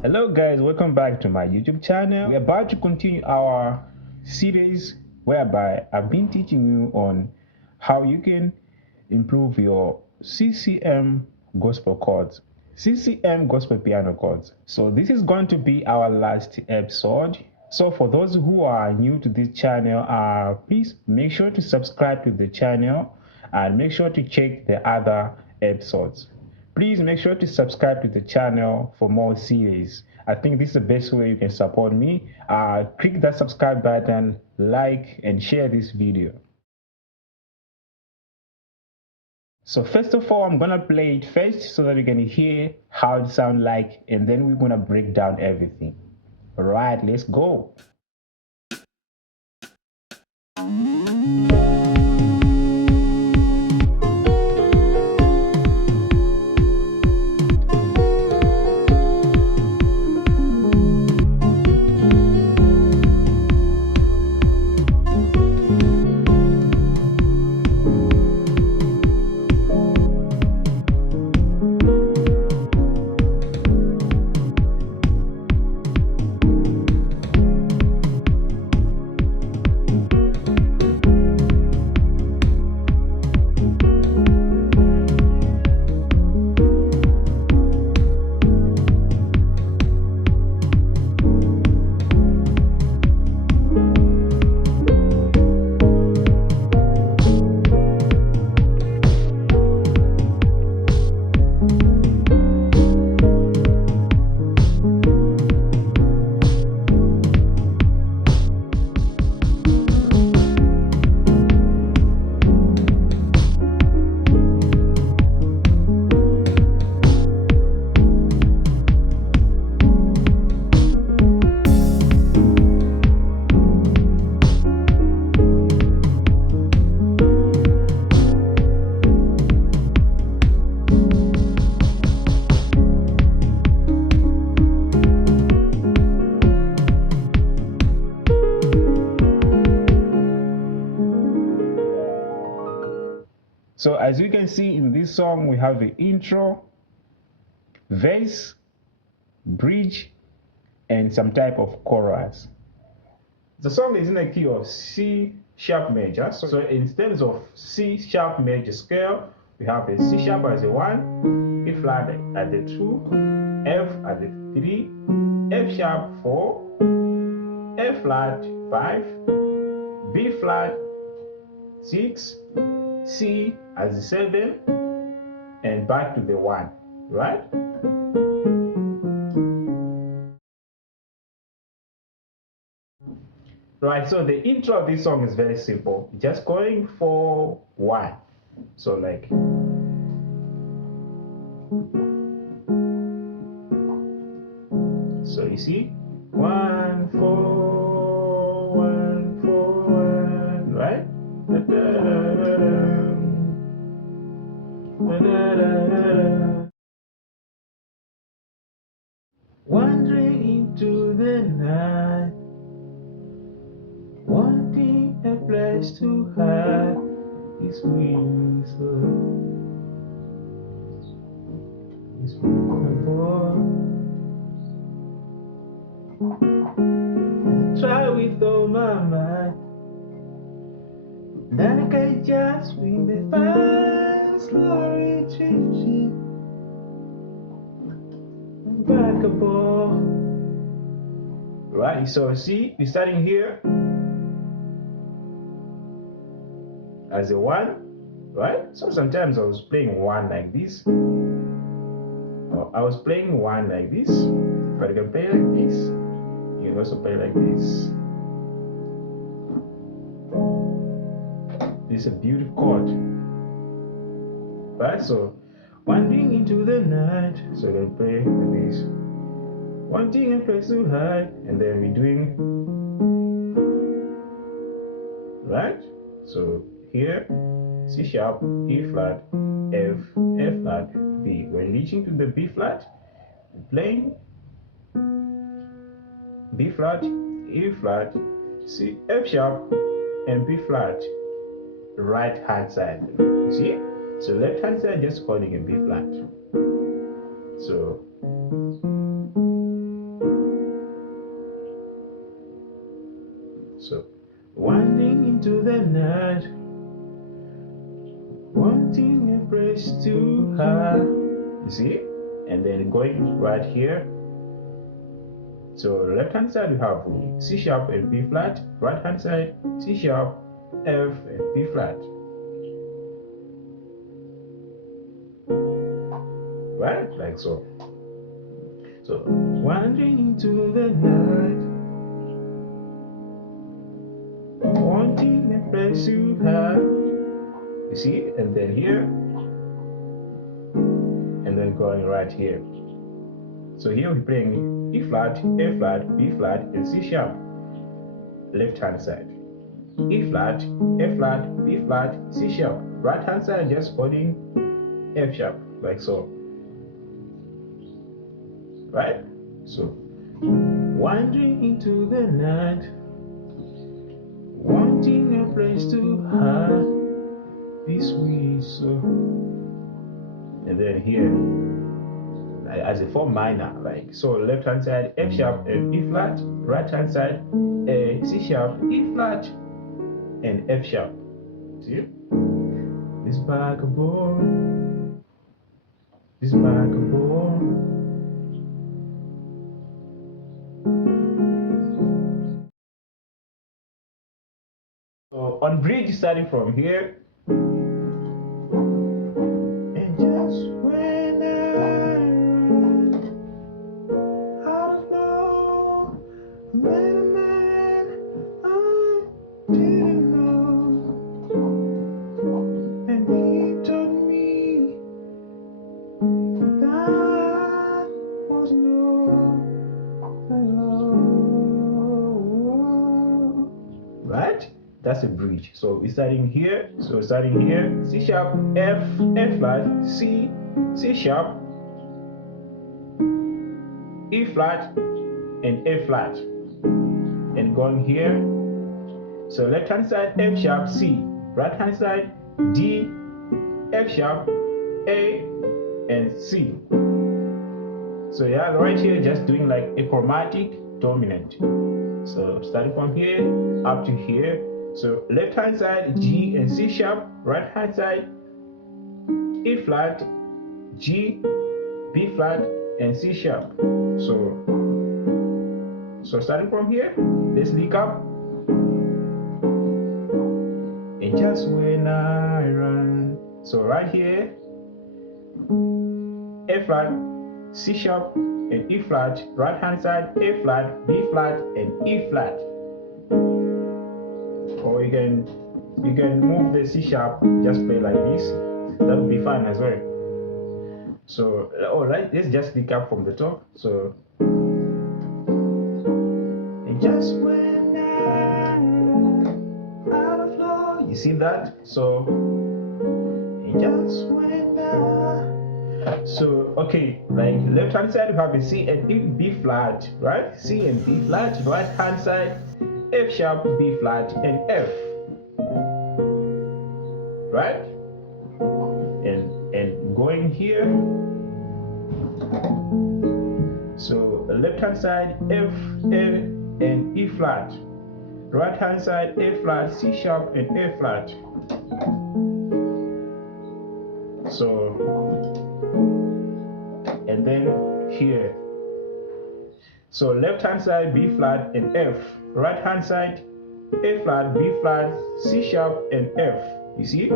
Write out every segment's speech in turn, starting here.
Hello guys, welcome back to my YouTube channel. We're about to continue our series whereby I've been teaching you on how you can improve your CCM gospel chords, CCM gospel piano chords. So this is going to be our last episode. So for those who are new to this channel, please make sure to subscribe to the channel and make sure to check the other episodes. Please make sure to subscribe to the channel for more series. I think this is the best way you can support me. Click that subscribe button, like, and share this video. So first of all, I'm gonna play it first so that you can hear how it sounds like, and then we're gonna break down everything. All right, let's go. So as you can see in this song, we have the intro, verse, bridge, and some type of chorus. The song is in a key of C sharp major. So in terms of C sharp major scale, we have a C sharp as a 1, E flat at the 2, F at the 3, F sharp 4, F flat 5, B flat 6, C as the 7, and back to the 1, right? Right, so the intro of this song is very simple. Just going for 1. So like, so you see, 1 4 1 4 1, right? Da, da, da, da, da, da, da. Wandering into the night, wanting a place to hide his wings. His try with all my might, then I just win the fast, slowly drifting back above. Right, so see, we're starting here as a 1, right? So sometimes I was playing 1 like this, or I was playing 1 like this, but you can play like this, you can also play like this. This is a beautiful chord, right? So wandering into the night, so then play like this, wanting a place to hide, and then we're doing, right? So here, C sharp, E flat, F, F flat, B. When reaching to the B flat, playing B flat, E flat, C, F sharp, and B flat, right hand side. See? So left hand side just holding a B flat. So wandering into the night, wanting a place to hide. You see? And then going right here. So left hand side we have C sharp and B flat, right hand side C sharp, F and B flat. Right? Like so. So wandering into the night, wanting a place to hide. You see? And then here, and then going right here. So here we're playing E flat, A flat, B flat, and C sharp. Left hand side. E flat, A flat, B flat, C sharp. Right hand side just holding F sharp, like so. Right? So wandering into the night, wanting a place to hide. This way, so. And then here, as a 4 minor, like so. Left hand side F sharp and E flat, right hand side A C sharp, E flat, and F sharp. See? This vagabond, this vagabond. So on bridge, starting from here, and just when I run out of love, I met a man I didn't know, and he told me that was no love. Right? That's a bridge. So we're starting here. So starting here, C sharp, F, F flat, C, C sharp, E flat, and A flat. And going here. So left hand side F sharp, C. Right hand side D, F sharp, A, and C. So yeah, right here just doing like a chromatic dominant. So starting from here up to here. So left hand side G and C sharp, right hand side E flat, G, B flat, and C sharp. So starting from here, let's lick up. And just when I run. So right here, A flat, C sharp, and E flat, right hand side A flat, B flat, and E flat. Or you can move the C sharp, just play like this. That would be fine as well. So alright, let's just pick up from the top. So and just when I'm out of love, you see that? So and just when so okay, like left hand side we have a C and B flat, right? C and B flat, right hand side F sharp, B flat, and F, right? And going here, so left hand side F, A, and E flat, right hand side A flat, C sharp, and A flat. So and then here, so left hand side B flat and F, right hand side A flat, B flat, C sharp, and F. You see?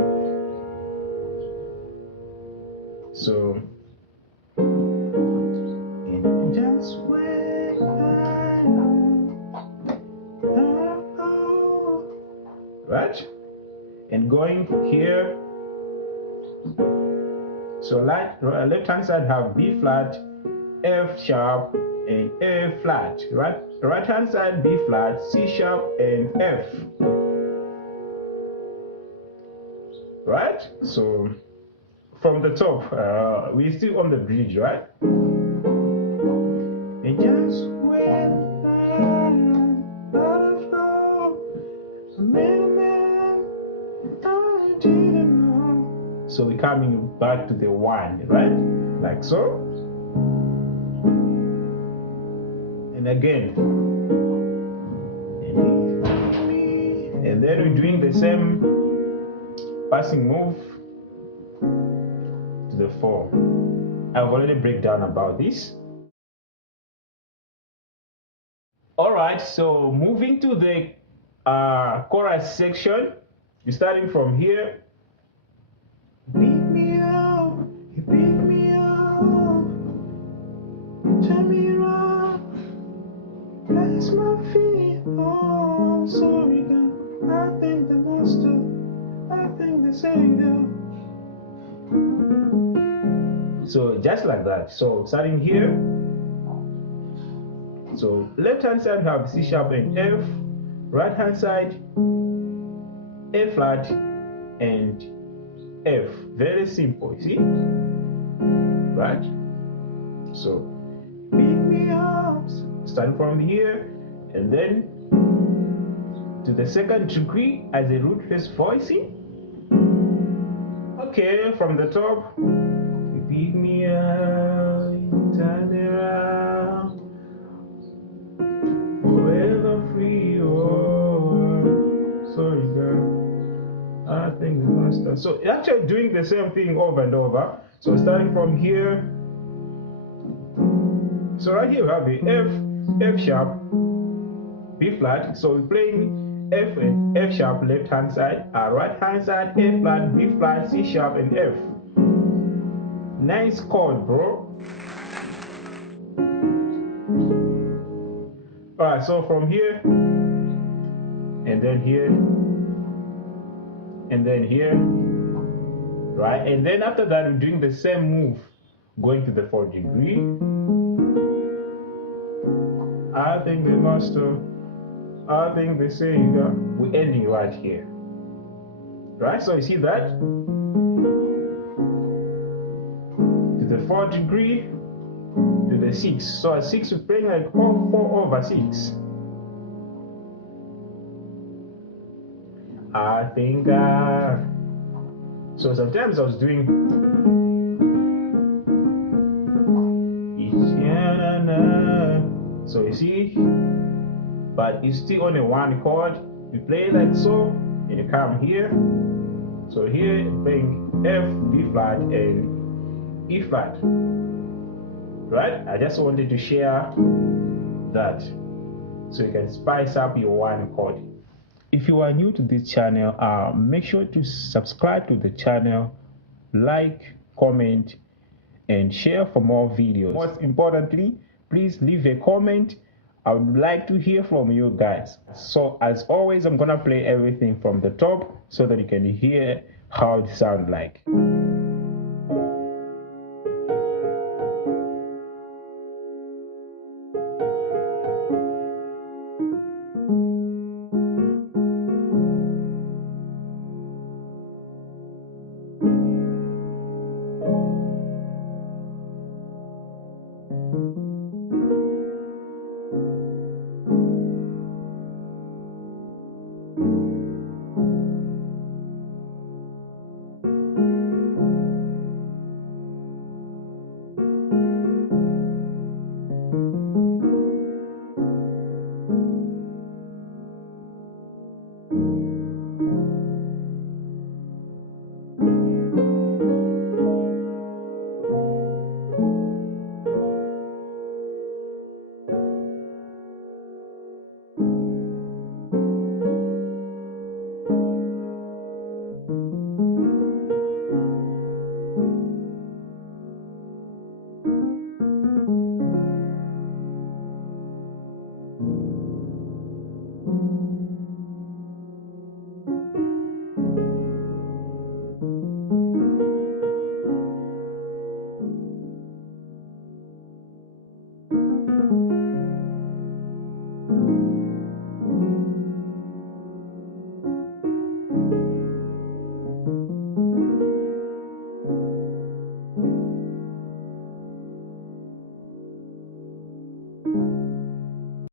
So and just when right? And going here, so left hand side have B flat, F sharp, and A flat. Right hand side B flat, C sharp, and F. Right? So from the top, we're still on the bridge, right? And just when I'm out of love, I met a man I didn't know. So we're coming back to the one, right? Like so. And again. And and then we're doing the same passing move to the 4. I've already break down about this. Alright, so moving to the chorus section, you're starting from here. Pick me up, you pick me up, turn me around, bless my feet, oh, sorry God, I thank the Master, I thank the Savior. So just like that, so starting here, so left hand side we have C sharp and F, right hand side A flat and F. Very simple, you see? Right? So pick me up, starting from here, and then to the second degree as a root face voicing. Okay, from the top, you pick me up, turn around, forever free, oh, sorry God, I thank the Master. So actually doing the same thing over and over. So starting from here, so right here we have the F sharp, B flat. So we're playing F and F sharp left hand side, right hand side A flat, B flat, C sharp and F. Nice chord, bro. Alright, so from here and then here and then here, right? And then after that we're doing the same move, going to the 4th degree. I thank the Master, I thank the Savior. We're ending right here. Right? So you see that? To the 4th degree, to the 6. So at 6 we're playing like 4 over 6. I think so sometimes I was doing so you see, but it's still only one chord. You play like so, and you come here. So here you're playing F, B flat, and E flat. Right? I just wanted to share that so you can spice up your one chord. If you are new to this channel, make sure to subscribe to the channel, like, comment, and share for more videos. Most importantly, please leave a comment. I would like to hear from you guys. So as always, I'm gonna play everything from the top so that you can hear how it sounds like.